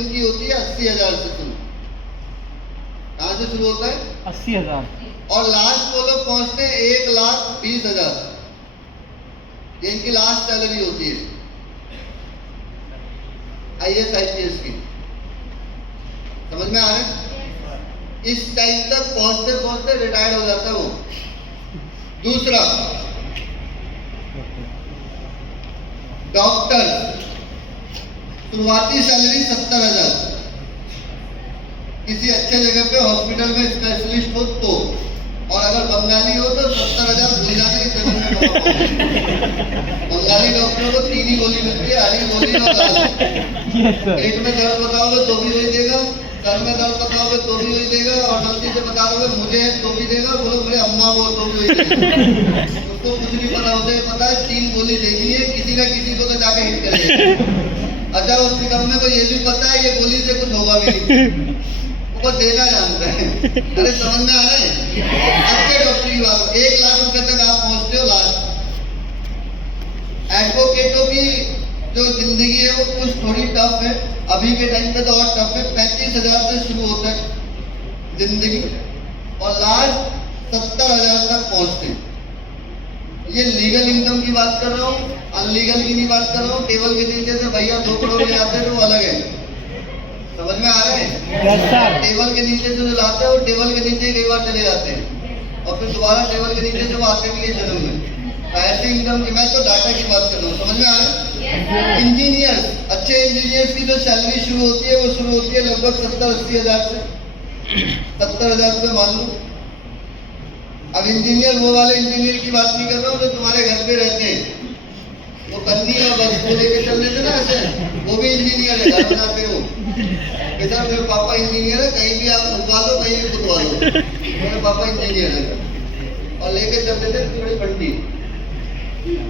उनकी होती है 80,000 से शुरू। कहाँ से शुरू होता है? 80,000। और लास्ट वो लोग पहुंचते हैं 1,20,000। ये इनकी लास्ट सैलरी होती है IAS IPS की। समझ में आ रहा है? इस टाइम तक पहुंचते पहुंचते रिटायर्ड हो जाता है वो। दूसरा, डॉक्टर, शुरुआती सैलरी 70,000। किसी अच्छे जगह पे हॉस्पिटल में स्पेशलिस्ट हो तो, और अगर बंगाली हो तो 70,000 भूल जाने की जरूरत है। बंगाली डॉक्टरों को 3 ही गोली मिलती है, हरी गोली और लाल। पेट में दर्द बताओगे तो भी वही देगा, सर में दर्द बताओगे तो भी वही देगा, और गलती से बता दोगे मुझे तो भी देगा, बोलो मेरे अम्मा को तो भी वही देगा। उसको कुछ नहीं पता, उसे पता है 3 गोली देनी है, किसी ना किसी को तो जाके हिट करेगा। अच्छा, उसके काम में को ये भी पता है ये गोली से कुछ होगा भी नहीं, वो देना जानता है। अरे समझ में आ रहा है? अच्छे डॉक्टर की बात, 1,00,000 रुपए तक आप पहुंचते हो लास्ट। एडवोकेटों की जो जिंदगी है वो कुछ थोड़ी टफ है, अभी के टाइम पे तो और टफ है। 35,000 से शुरू होता है जिंदगी और लास्ट 70,000 तक पहुंचते हैं। ये लीगल इनकम की बात कर रहा हूँ, अनलीगल की नहीं बात कर रहा हूँ। टेबल के नीचे से भैया 2 करोड़ ले आते हैं तो वो अलग है। समझ में आ रहा है? टेबल के नीचे से जो लाते हैं वो टेबल के नीचे कई बार चले जाते हैं और फिर दोबारा टेबल के नीचे से वो आते भी है जन्म में। ऐसे इनकम की, मैं तो डाटा की बात कर रहा हूँ। समझ में आ रहा है? इंजीनियर्स, अच्छे इंजीनियर्स की जो सैलरी शुरू होती है वो शुरू होती है लगभग 70-80,000 से। 70,000 रुपये मान लो। अब इंजीनियर वो वाले इंजीनियर की बात नहीं कर रहा हूँ जो तुम्हारे घर पे रहते हैं, वो कन्नी और बस को लेके चल रहे थे ना ऐसे, वो भी इंजीनियर है, घर बनाते हो। बेटा मेरे पापा इंजीनियर है, कहीं भी आप खुदवा दो कहीं भी खुदवा दो, मेरे पापा इंजीनियर है। और लेके चलते थे थोड़ी बंटी,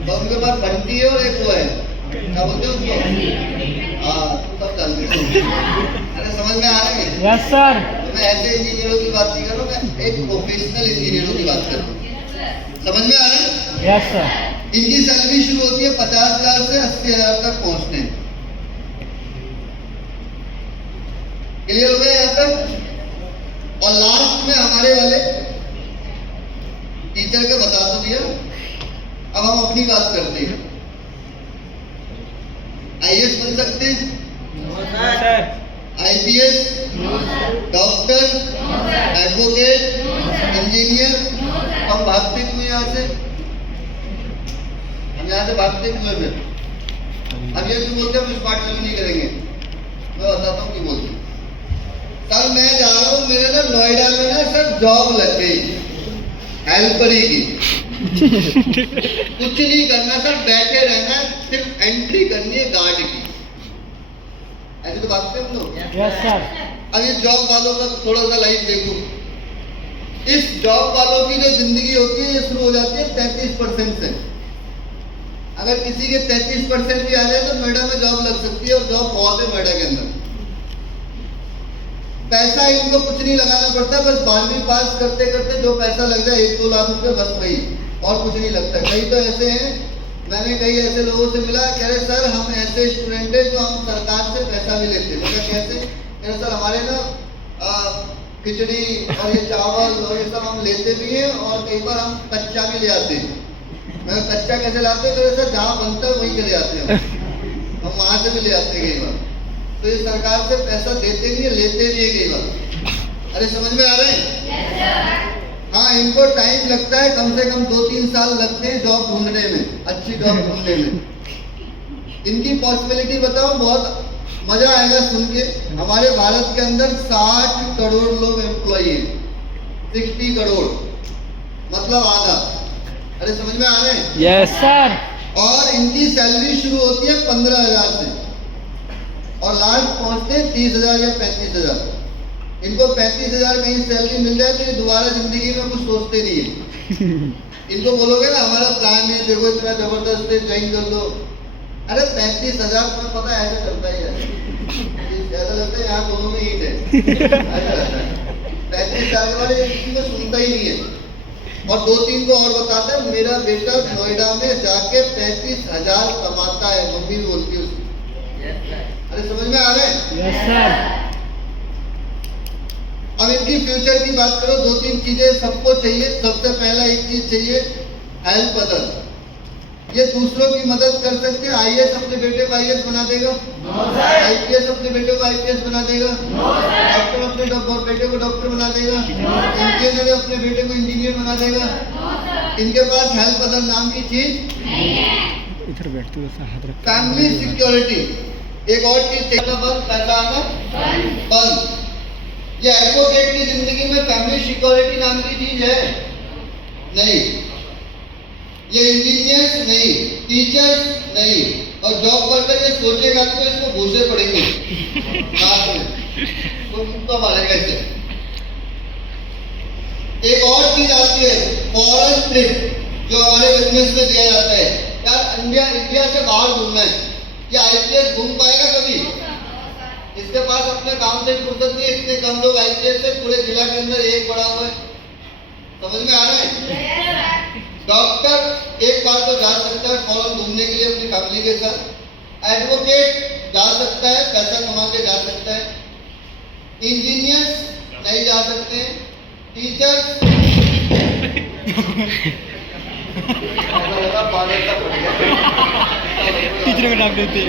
तो उनके पास बंटी है और एक वो है, क्या बोलते हैं उसको? हाँ, सब जानते हो। अरे समझ में आ रहा है? Yes sir. मैं ऐसे इंजीनियरों की बात नहीं कर रहा हूँ, मैं एक प्रोफेशनल इंजीनियरों की बात कर रहा हूँ। समझ में आ रहा है? Yes sir. इनकी सैलरी शुरू होती है 50,000 से 80,000 तक पहुंचते हैं। क्लियर हो गया यहाँ तक? और लास्ट में हमारे वाले टीचर का बता तो दिया, अब हम अपनी बात करते हैं। IAS बन सकते हैं, IPS, डॉक्टर, एडवोकेट, इंजीनियर। हम भागते क्यों यहाँ से? हम यहाँ से भागते क्यों? फिर अब ये क्यों बोलते हैं हम स्मार्ट वैल्यू नहीं करेंगे? मैं बताता हूँ क्यों बोलते हैं। सर मैं जा रहा हूँ, मेरे ना नोएडा में ना सर जॉब लग गई हेल्परी की। कुछ नहीं करना सर, बैठे रहना, सिर्फ एंट्री करनी है गार्ड की। ऐसे तो बात करते हम लोग। Yes sir. अब ये जॉब वालों का थोड़ा सा लाइफ देखो। इस जॉब वालों की जो जिंदगी होती है ये शुरू हो जाती है 33% से। अगर किसी के 33% भी आ जाए तो नोएडा में जॉब लग सकती है, और जॉब बहुत है नोएडा के अंदर। पैसा इनको कुछ नहीं लगाना पड़ता, बस 12वीं पास करते करते जो पैसा लग जाए 1-2 लाख रुपए, बस वही, और कुछ नहीं लगता। कई तो ऐसे हैं, मैंने कई ऐसे लोगों से मिला, कह रहे सर हम ऐसे स्टूडेंट हैं जो हम सरकार से पैसा भी लेते हैं। मतलब कैसे? कह रहे सर हमारे ना खिचड़ी और ये चावल और ये सब हम लेते भी हैं, और कई बार हम कच्चा भी ले आते हैं। मैं कच्चा कैसे लाते हैं? कह रहे सर जहाँ बनता है वहीं चले जाते हैं, हम वहाँ से भी ले आते हैं कई बार। तो ये सरकार से पैसा देते नहीं है, लेते भी है कई बार। अरे समझ में आ रहे हैं? हाँ, इनको टाइम लगता है, कम से कम 2-3 साल लगते हैं जॉब ढूंढने में, अच्छी जॉब ढूंढने में। इनकी पॉसिबिलिटी बताओ, बहुत मजा आएगा सुन के। हमारे भारत के अंदर 60 करोड़ लोग एम्प्लॉई हैं, 60 करोड़ मतलब आधा। अरे समझ में आ रहे हैं? Yes sir. और इनकी सैलरी शुरू होती है 15,000 से और लास्ट पहुंचते हैं 30,000 या 35,000। इनको 35,000 कहीं सैलरी मिल जाए तो ये दोबारा जिंदगी में कुछ सोचते नहीं है। इनको बोलोगे ना हमारा प्लान है, देखो इतना जबरदस्त है, ज्वाइन कर लो। अरे 35,000 तुम्हें पता है ऐसे चलता ही है, ऐसा लगता है यहाँ दोनों में हीट है, ऐसा लगता है। 35 साल के बाद ये किसी को सुनता ही नहीं है। और 2-3 को और बताता है, मेरा बेटा नोएडा में जाके 35,000 कमाता है, मम्मी बोलती है उसकी। अरे अरे समझ में आ रहा है? Yes sir. अब इनकी फ्यूचर की बात करो, 2-3 चीजें सबको चाहिए। सबसे पहला एक चीज चाहिए, हेल्प अदर। ये दूसरों की मदद कर सकते हैं। आईएएस अपने बेटे को आईएएस बना देगा, आईपीएस अपने बेटे को आईपीएस बना देगा, डॉक्टर अपने बेटे को डॉक्टर बना देगा, इंजीनियर अपने बेटे को इंजीनियर बना देगा। इनके पास हेल्प अदर नाम की चीज इधर बैठते हुए हाथ रख। Family security. एक और चीज देखना, बंद पैसा आना बंद। ये एडवोकेट की जिंदगी में फैमिली सिक्योरिटी नाम की चीज है नहीं। ये इंजीनियर्स नहीं, टीचर्स नहीं, और जॉब वर्कर ये सोचेगा तो इसको घूसे पड़ेंगे रात में, तो मारेगा इसे। एक और चीज आती है फॉरेन ट्रिप, जो हमारे बिजनेस में दिया जाता है। यार इंडिया से बाहर घूमना है, ये आईपीएस घूम पाएगा कभी? इसके पास अपने काम से फुर्सत नहीं है। इतने कम लोग आईपीएस से पूरे जिला के अंदर एक बड़ा हुआ है। समझ में आ रहा है? डॉक्टर एक बार तो जा सकता है फॉरेन घूमने के लिए अपनी फैमिली के साथ। एडवोकेट जा सकता है, पैसा कमा के जा सकता है। इंजीनियर्स नहीं जा सकते हैं। टीचर्स टीचर को डाक देते हैं।